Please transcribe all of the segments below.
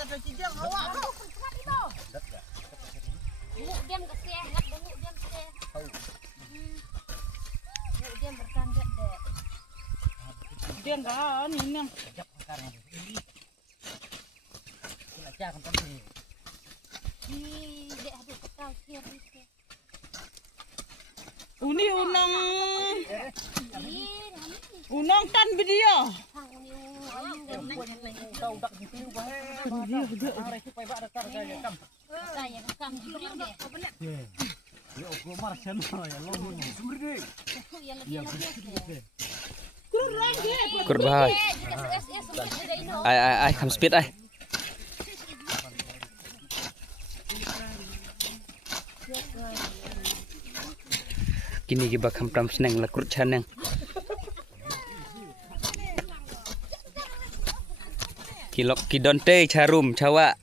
kata cijang awak bro. Nguk diam ke sih, ngak nguk diam sih. Nguk diam bertanda deh. Dia enggak ini nang. Dek ada ketau kir ni. Uni unang Ih, unang tan video. hang uni ayung saya kam juriu deh. Yang lebih Kurang dia. Kurut bahai. Ai come speed ai. Kini kita bakal pram seneng lah kurut caneng. Kilok kidonte carum cawa.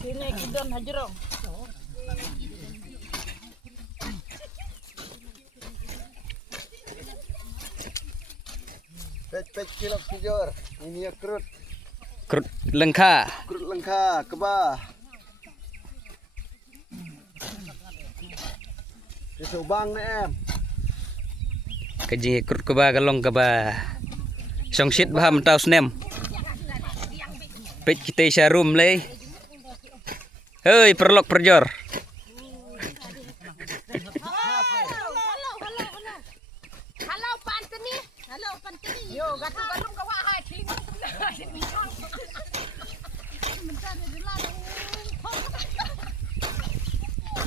Sini kidon hajerong. Pec kilok kijor. Ini ya kerut. Kurut lengka. Kerut lengka kebah. Kesobang ni em. Kaji kurut keba galong keba. Song shit baham tau snem. Pet kita carum leh. Hei perlok perjor. Halo Panteni. Halo Panteni. Yo gatu-gatu ka wahai telinga.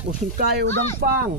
Usung kayu udang pang.